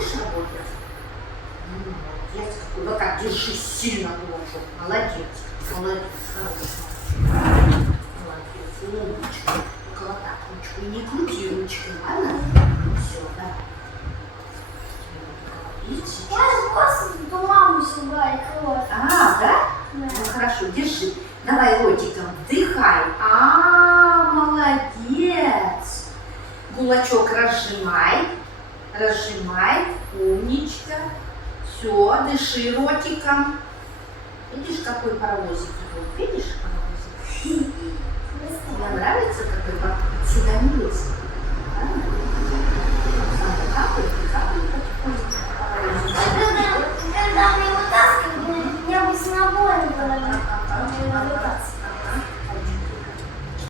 будешь работать? Молодец какой. Вот так, держи сильно кулачок. Молодец. Молодец, хороший мальчик. Молодец, умничка. Только вот так ручку. И не крути ручкой, ладно? Все, да. Видите? Я же просто до мамы сюда и кровь. А, да? Да. Ну хорошо, держи. Давай ротиком вдыхай. Молодец. Кулачок разжимай. Разжимай. Умничка. Все, дыши ротиком. Видишь, какой паровозик идет? Видишь паровозик? Тебе нравится какой паровозик? Сюда не лезь. Надо капать, капать потихонечку. Когда мы его